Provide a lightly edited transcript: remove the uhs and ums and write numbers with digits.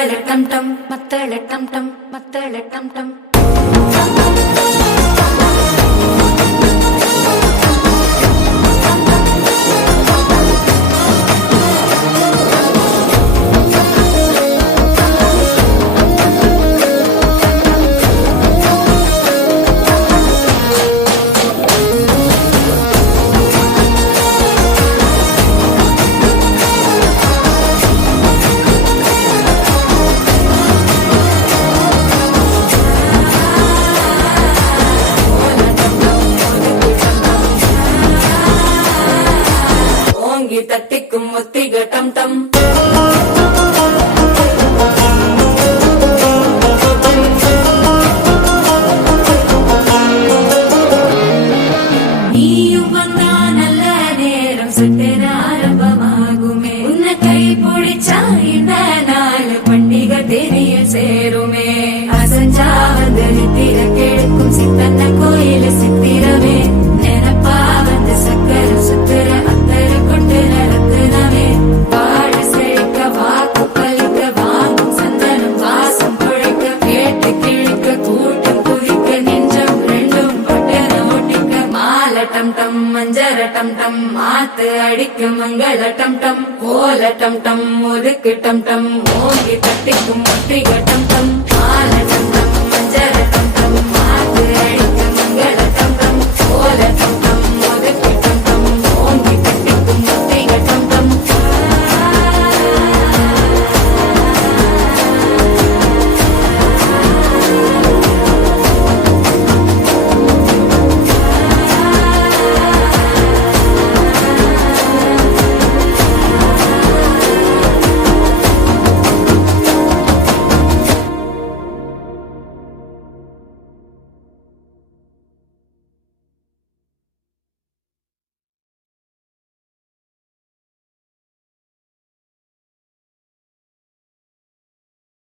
மத்தளட்டம் டம் மத்தளட்டம் டம் மத்தளட்டம் டம் தட்டிக்கும் ஒத்திக டம் டம் நீயும் வந்தா நல்ல நேரம் சட்டென ஆரம்பமாகுமே உன்னை கை பிடிச்சா இந்த நாள் பண்டிகை தெரிய சேருமே அசஞ்சா வந்து நித்திர கெடுக்கும் சித்தன்ன கோயில சித்திரமே நினப்பா வந்து சக்கர சுத்திர டம் டம் மஞ்சர டம் டம் மாத்து அடிக்கும் மங்கள டம் டம் கோல டம் டம் ஒதுக்கு டம் டம் ஓங்கி தட்டிக்கும் ஒத்திக டம் டம்